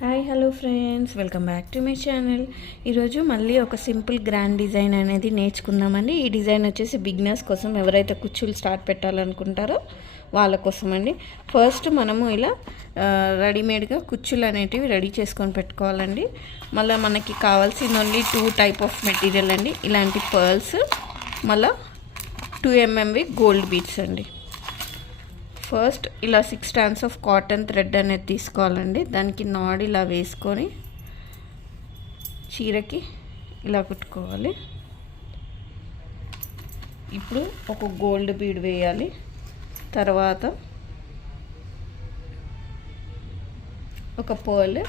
Hi hello friends, welcome back to my channel. ఈరోజు మళ్ళీ ఒక సింపుల్ గ్రాండ్ డిజైన్ అనేది నేర్చుకుందామండి. ఈ డిజైన్ వచ్చేసి బిగినర్స్ కోసం, ఎవరైతే కుచ్చులు స్టార్ట్ పెట్టాలనుకుంటారో వాళ్ళ కోసం అండి. ఫస్ట్ మనము ఇలా రెడీమేడ్గా కుచ్చులు అనేటివి రెడీ చేసుకొని పెట్టుకోవాలండి. మళ్ళీ మనకి కావాల్సిన ఓన్లీ 2 టైప్ ఆఫ్ మెటీరియల్ అండి. ఇలాంటి పర్ల్స్, మళ్ళీ 2 mm గోల్డ్ బీడ్స్ అండి. ఫస్ట్ ఇలా 6 strands ఆఫ్ కాటన్ థ్రెడ్ అనేది తీసుకోవాలండి. దానికి నాడ్ ఇలా వేసుకొని చీరకి ఇలా కుట్టుకోవాలి. ఇప్పుడు ఒక గోల్డ్ బీడ్ వేయాలి. తర్వాత ఒక పర్ల్,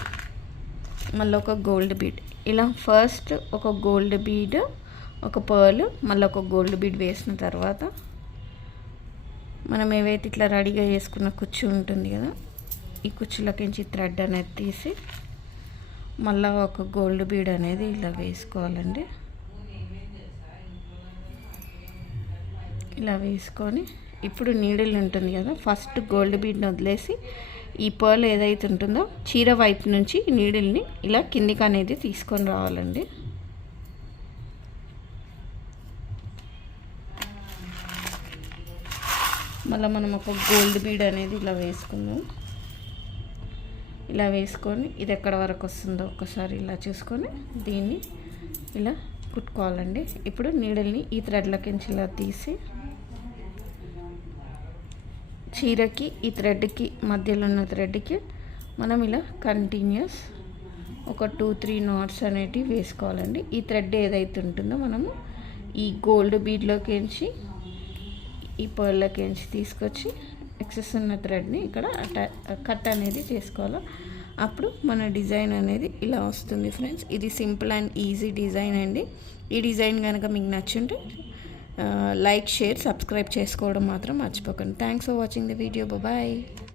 మళ్ళీ ఒక గోల్డ్ బీడ్. ఇలా ఫస్ట్ ఒక గోల్డ్ బీడ్, ఒక పర్ల్, మళ్ళీ ఒక గోల్డ్ బీడ్ వేసిన తర్వాత మనం ఏవైతే ఇట్లా రెడీగా చేసుకున్న కుచ్చు ఉంటుంది కదా, ఈ కుచ్చులకించి థ్రెడ్ అనేది తీసి మళ్ళీ ఒక గోల్డ్ బీడ్ అనేది ఇలా వేసుకోవాలండి. ఇలా వేసుకొని ఇప్పుడు నీడిల్ ఉంటుంది కదా, ఫస్ట్ గోల్డ్ బీడ్ని వదిలేసి ఈ పర్ల్ ఏదైతే ఉంటుందో చీర వైపు నుంచి నీడిల్ని ఇలా కిందికి అనేది తీసుకొని రావాలండి. మళ్ళీ మనం ఒక గోల్డ్ బీడ్ అనేది ఇలా వేసుకుందాం. ఇలా వేసుకొని ఇది ఎక్కడ వరకు వస్తుందో ఒకసారి ఇలా చూసుకొని దీన్ని ఇలా కుట్టుకోవాలండి. ఇప్పుడు నీడల్ని ఈ థ్రెడ్లకించి ఇలా తీసి చీరకి ఈ థ్రెడ్కి మధ్యలో ఉన్న థ్రెడ్కి మనం ఇలా కంటిన్యూస్ ఒక 2-3 knots అనేటివి వేసుకోవాలండి. ఈ థ్రెడ్ ఏదైతే ఉంటుందో మనము ఈ గోల్డ్ బీడ్లోకించి ఈ పర్ల్లోకించి తీసుకొచ్చి ఎక్సెస్ ఉన్న థ్రెడ్ని ఇక్కడ కట్ అనేది చేసుకోవాలి. అప్పుడు మన డిజైన్ అనేది ఇలా వస్తుంది ఫ్రెండ్స్. ఇది సింపుల్ అండ్ ఈజీ డిజైన్ అండి. ఈ డిజైన్ కనుక మీకు నచ్చుంటే లైక్, షేర్, సబ్స్క్రైబ్ చేసుకోవడం మాత్రం మర్చిపోకండి. Thanks for watching the video. Bye.